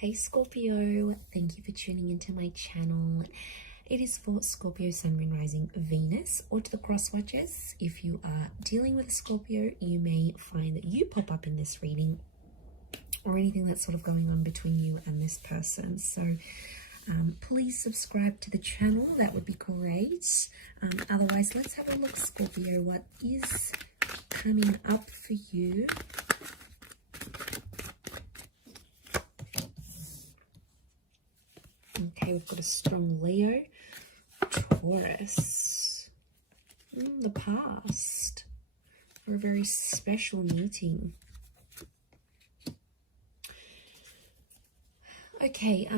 Hey Scorpio, thank you for tuning into my channel. It is for Scorpio, Sun, Moon, Rising, Venus, or to the cross watchers. If you are dealing with a Scorpio, you may find that you pop up in this reading or anything that's sort of going on between you and this person. So please subscribe to the channel, that would be great. Otherwise, let's have a look, Scorpio, what is coming up for you. Okay, we've got a strong Leo, Taurus, the past, for a very special meeting. Okay,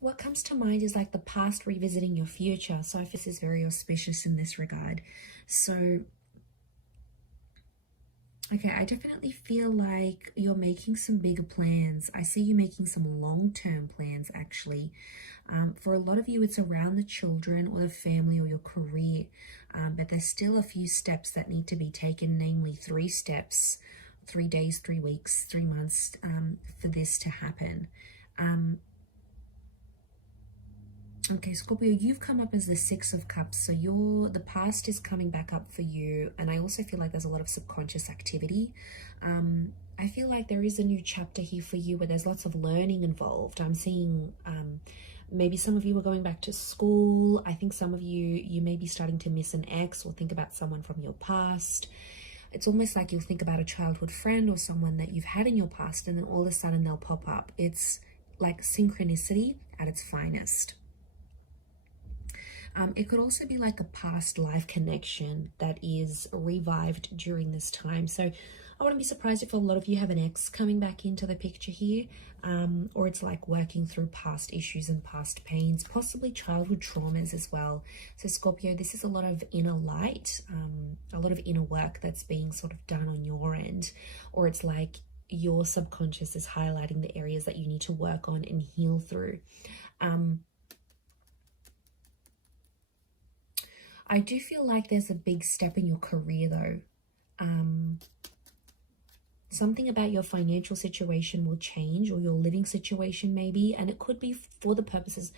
what comes to mind is like the past revisiting your future. So if this is very auspicious in this regard. So, okay, I definitely feel like you're making some bigger plans. I see you making some long-term plans, actually. For a lot of you, it's around the children or the family or your career. But there's still a few steps that need to be taken, namely 3 steps, 3 days, 3 weeks, 3 months for this to happen. Okay, Scorpio, you've come up as the 6 of Cups, so the past is coming back up for you, and I also feel like there's a lot of subconscious activity. I feel like there is a new chapter here for you where there's lots of learning involved. I'm seeing maybe some of you are going back to school. I think some of you may be starting to miss an ex or think about someone from your past. It's almost like you'll think about a childhood friend or someone that you've had in your past, and then all of a sudden they'll pop up. It's like synchronicity at its finest. It could also be like a past life connection that is revived during this time. So I wouldn't be surprised if a lot of you have an ex coming back into the picture here, or it's like working through past issues and past pains, possibly childhood traumas as well. So Scorpio, this is a lot of inner light, a lot of inner work that's being sort of done on your end, or it's like your subconscious is highlighting the areas that you need to work on and heal through. I do feel like there's a big step in your career though. Something about your financial situation will change, or your living situation maybe, and it could be for the purposes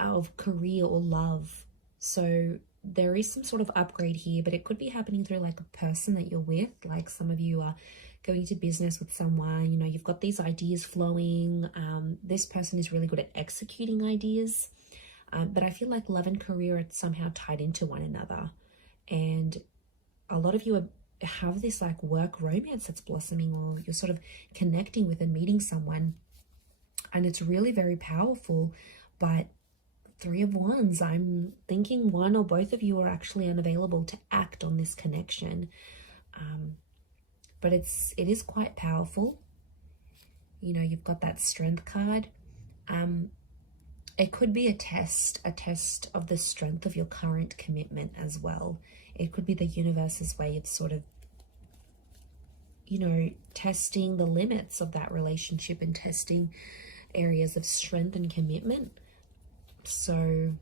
of career or love. So there is some sort of upgrade here, but it could be happening through like a person that you're with. Like some of you are going to business with someone, you know, you've got these ideas flowing. This person is really good at executing ideas. But I feel like love and career are somehow tied into one another. And a lot of you have this like work romance that's blossoming, or you're sort of connecting with and meeting someone. And it's really very powerful. But 3 of Wands, I'm thinking one or both of you are actually unavailable to act on this connection. But it is quite powerful. You know, you've got that Strength card. It could be a test of the strength of your current commitment as well. It could be the universe's way of sort of, you know, testing the limits of that relationship and testing areas of strength and commitment. So,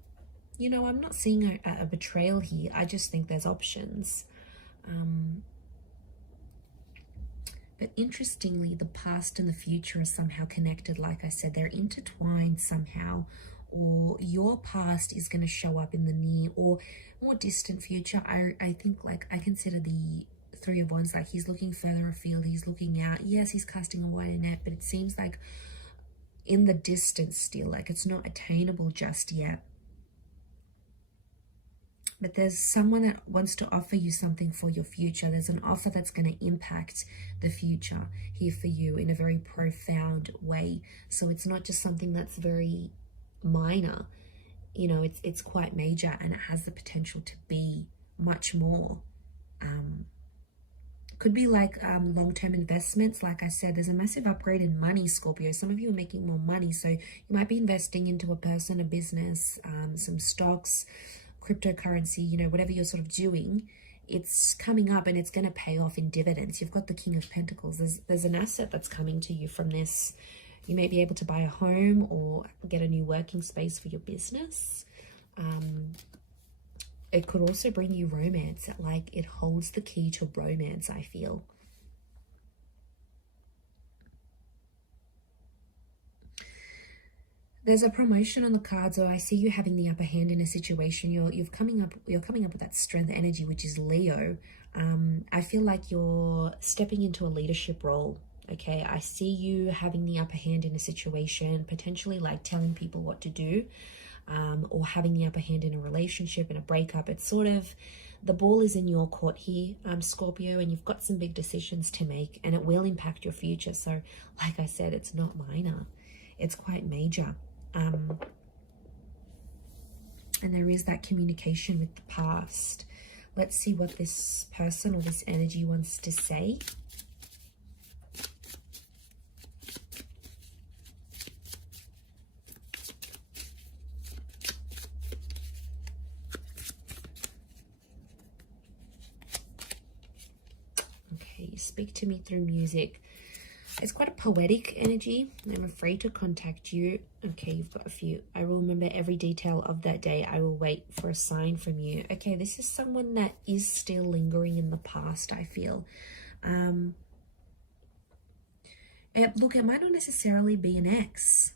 you know, I'm not seeing a betrayal here. I just think there's options. But interestingly, the past and the future are somehow connected. Like I said, they're intertwined somehow, or your past is going to show up in the near or more distant future. I think, like, I consider the 3 of Wands like he's looking further afield, he's looking out. Yes, he's casting a wider net, but it seems like in the distance still, like it's not attainable just yet. But there's someone that wants to offer you something for your future. There's an offer that's going to impact the future here for you in a very profound way. So it's not just something that's very minor. You know, it's quite major, and it has the potential to be much more. Could be like long-term investments. Like I said, there's a massive upgrade in money, Scorpio. Some of you are making more money. So you might be investing into a person, a business, some stocks, cryptocurrency, you know, whatever you're sort of doing, it's coming up and it's going to pay off in dividends. You've got the King of Pentacles. There's an asset that's coming to you from this. You may be able to buy a home or get a new working space for your business. It could also bring you romance. Like it holds the key to romance, I feel. There's a promotion on the cards, or I see you having the upper hand in a situation. You're coming up with that strength energy, which is Leo. I feel like you're stepping into a leadership role. Okay, I see you having the upper hand in a situation, potentially like telling people what to do, or having the upper hand in a relationship, in a breakup. It's sort of, the ball is in your court here, Scorpio, and you've got some big decisions to make, and it will impact your future. So like I said, it's not minor, it's quite major. And there is that communication with the past. Let's see what this person or this energy wants to say. Okay, speak to me through music. It's quite a poetic energy. I'm afraid to contact you. Okay, you've got a few. I will remember every detail of that day. I will wait for a sign from you. Okay, this is someone that is still lingering in the past, I feel. Look, it might not necessarily be an ex.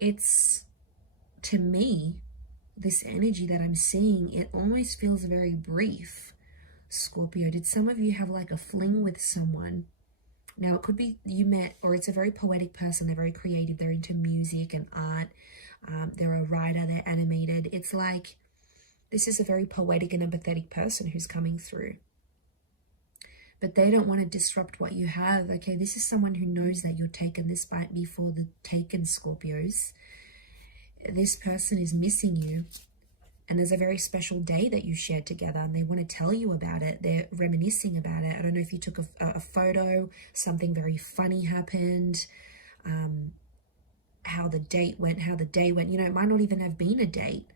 It's, to me, this energy that I'm seeing, it almost feels very brief. Scorpio, did some of you have like a fling with someone? Now, it could be you met, or it's a very poetic person. They're very creative. They're into music and art. They're a writer. They're animated. It's like this is a very poetic and empathetic person who's coming through. But they don't want to disrupt what you have. Okay, this is someone who knows that you're taken. This might be for the taken Scorpios. This person is missing you. And there's a very special day that you shared together, and they want to tell you about it. They're reminiscing about it. I don't know if you took a photo, something very funny happened, how the date went, how the day went. You know, it might not even have been a date.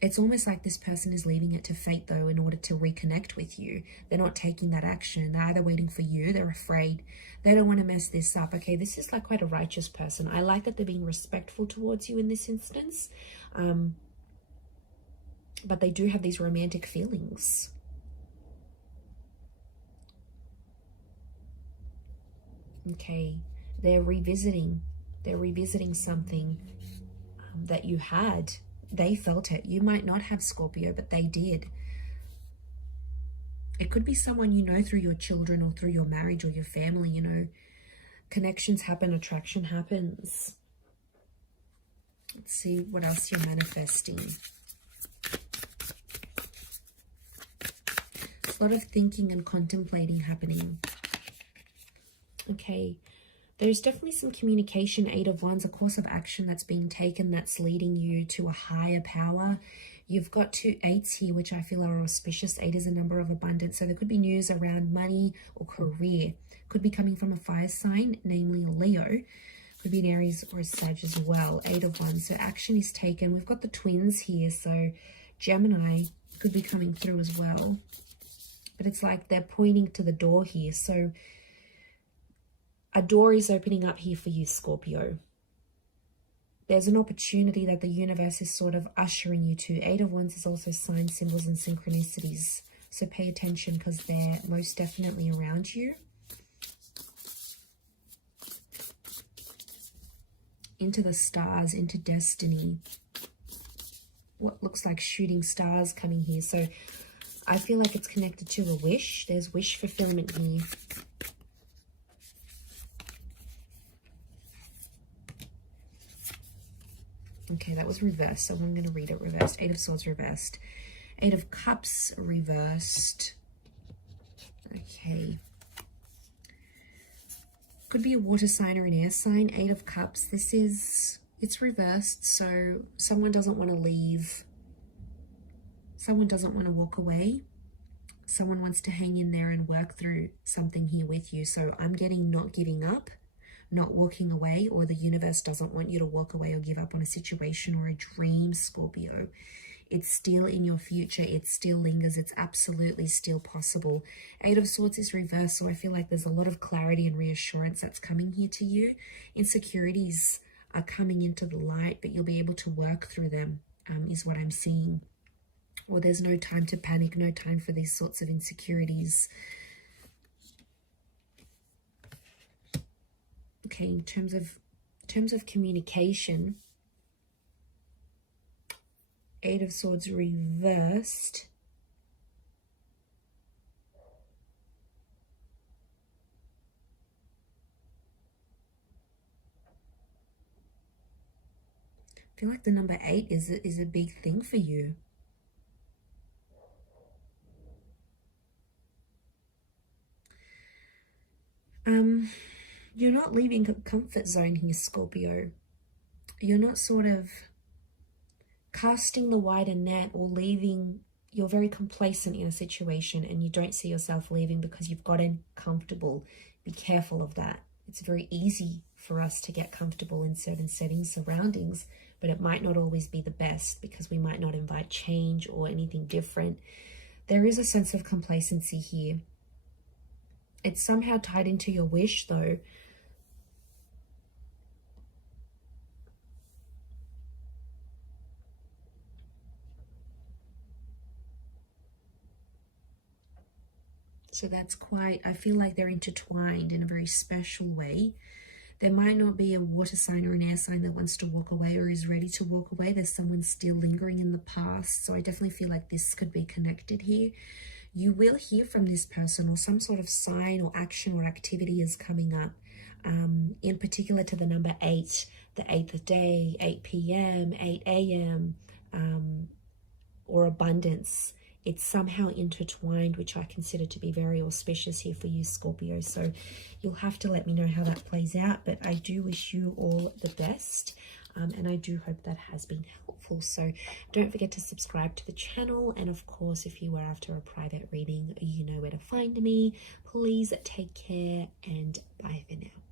It's almost like this person is leaving it to fate, though, in order to reconnect with you. They're not taking that action. They're either waiting for you. They're afraid. They don't want to mess this up. Okay, this is like quite a righteous person. I like that they're being respectful towards you in this instance. But they do have these romantic feelings. Okay, they're revisiting something that you had. They felt it. You might not have, Scorpio, but they did. It could be someone you know through your children or through your marriage or your family. You know, connections happen, attraction happens. Let's see what else you're manifesting. A lot of thinking and contemplating happening. Okay, there's definitely some communication. 8 of Wands, a course of action that's being taken that's leading you to a higher power. You've got 2 8s here, which I feel are auspicious. 8 is a number of abundance, so there could be news around money or career. Could be coming from a fire sign, namely Leo. Could be an Aries or a Sag as well. 8 of Wands, so action is taken. We've got the twins here, so Gemini could be coming through as well. But it's like they're pointing to the door here. So a door is opening up here for you, Scorpio. There's an opportunity that the universe is sort of ushering you to. 8 of Wands is also signs, symbols, and synchronicities. So pay attention because they're most definitely around you. Into the stars, into destiny. What looks like shooting stars coming here. So I feel like it's connected to a wish. There's wish fulfillment here. Okay, that was reversed, so I'm going to read it reversed. 8 of Swords reversed. 8 of Cups reversed. Okay. Could be a water sign or an air sign. 8 of Cups. It's reversed, so someone doesn't want to leave. Someone doesn't want to walk away. Someone wants to hang in there and work through something here with you. So I'm getting not giving up, not walking away, or the universe doesn't want you to walk away or give up on a situation or a dream, Scorpio. It's still in your future. It still lingers. It's absolutely still possible. 8 of Swords is reversed, so I feel like there's a lot of clarity and reassurance that's coming here to you. Insecurities are coming into the light, but you'll be able to work through them, is what I'm seeing. Or there's no time to panic, no time for these sorts of insecurities. Okay, in terms of terms of communication, 8 of Swords reversed. I feel like the number 8 is a big thing for you. You're not leaving a comfort zone here, Scorpio. You're not sort of casting the wider net or leaving. You're very complacent in a situation and you don't see yourself leaving because you've gotten comfortable. Be careful of that. It's very easy for us to get comfortable in certain settings, surroundings, but it might not always be the best because we might not invite change or anything different. There is a sense of complacency here. It's somehow tied into your wish, though. So that's quite, I feel like they're intertwined in a very special way. There might not be a water sign or an air sign that wants to walk away or is ready to walk away. There's someone still lingering in the past. So I definitely feel like this could be connected here. You will hear from this person, or some sort of sign or action or activity is coming up, in particular to the number 8, the 8th day, 8 p.m., 8 a.m., or abundance. It's somehow intertwined, which I consider to be very auspicious here for you, Scorpio. So you'll have to let me know how that plays out. But I do wish you all the best. And I do hope that has been helpful. So don't forget to subscribe to the channel. And of course, if you were after a private reading, you know where to find me. Please take care and bye for now.